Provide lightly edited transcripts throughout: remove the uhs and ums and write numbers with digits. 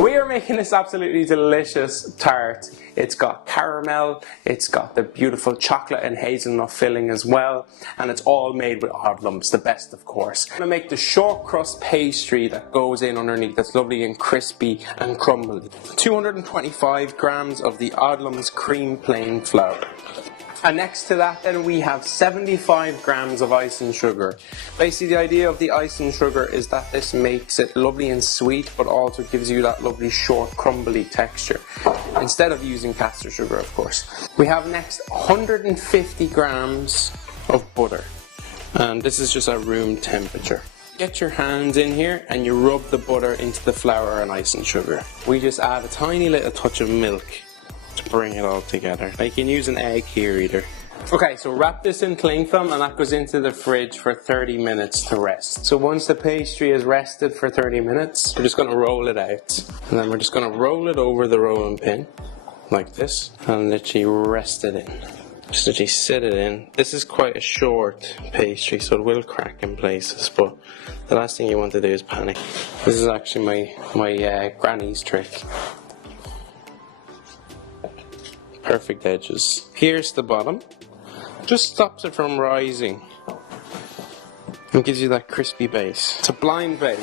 We are making this absolutely delicious tart. It's got caramel, it's got the beautiful chocolate and hazelnut filling as well, and it's all made with oddlums, the best of course. I'm going to make the short crust pastry that goes in underneath, that's lovely and crispy and crumbly. 225 grams of the oddlums cream plain flour. And next to that then we have 75 grams of ice and sugar. Basically the idea of the ice and sugar is that this makes it lovely and sweet, but also gives you that lovely short crumbly texture, instead of using caster sugar of course. We have next 150 grams of butter, and this is just at room temperature. Get your hands in here and you rub the butter into the flour and ice and sugar. We just add a tiny little touch of milk to bring it all together. You can use an egg here either. Okay, so wrap this in cling film and that goes into the fridge for 30 minutes to rest. So once the pastry is rested for 30 minutes, we're just going to roll it out. And then we're just going to roll it over the rolling pin, like this, and literally rest it in. Just literally sit it in. This is quite a short pastry, so it will crack in places, but the last thing you want to do is panic. This is actually my granny's trick. Perfect edges. Here's the bottom. Just stops it from rising and gives you that crispy base. It's a blind bake.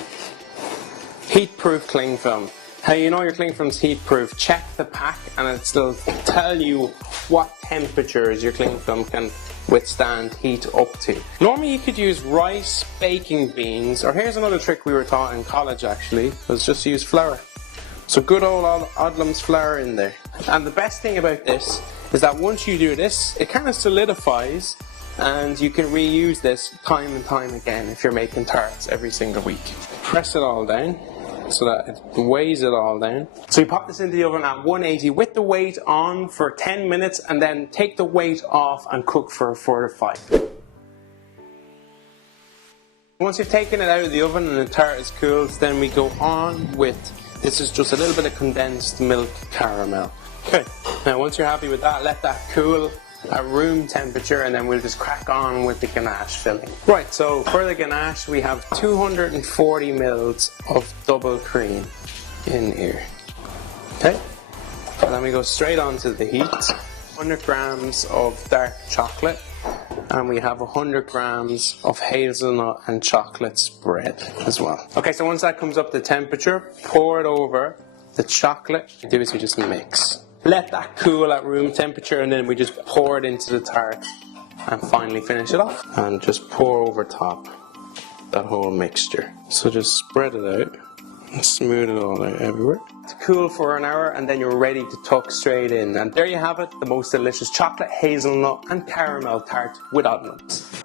Heat-proof cling film. How you know your cling film's heat-proof? Check the pack and it'll tell you what temperatures your cling film can withstand heat up to. Normally you could use rice, baking beans, or here's another trick we were taught in college actually, was just use flour. So good old oddlums flour in there. And the best thing about this is that once you do this, it kind of solidifies and you can reuse this time and time again if you're making tarts every single week. Press it all down so that it weighs it all down. So you pop this into the oven at 180 with the weight on for 10 minutes and then take the weight off and cook for a further 5. Once you've taken it out of the oven and the tart is cooled, then we go on with, this is just a little bit of condensed milk caramel. Okay, now once you're happy with that, let that cool at room temperature and then we'll just crack on with the ganache filling. Right, so for the ganache we have 240 mils of double cream in here. Okay, and then we go straight on to the heat. 100 grams of dark chocolate, and we have 100 grams of hazelnut and chocolate spread as well. Okay, so once that comes up to temperature, pour it over the chocolate. What we do is we just mix. Let that cool at room temperature and then we just pour it into the tart and finally finish it off. And just pour over top that whole mixture. So just spread it out and smooth it all out everywhere. To cool for an hour and then you're ready to tuck straight in. And there you have it, the most delicious chocolate, hazelnut and caramel tart with oddlums.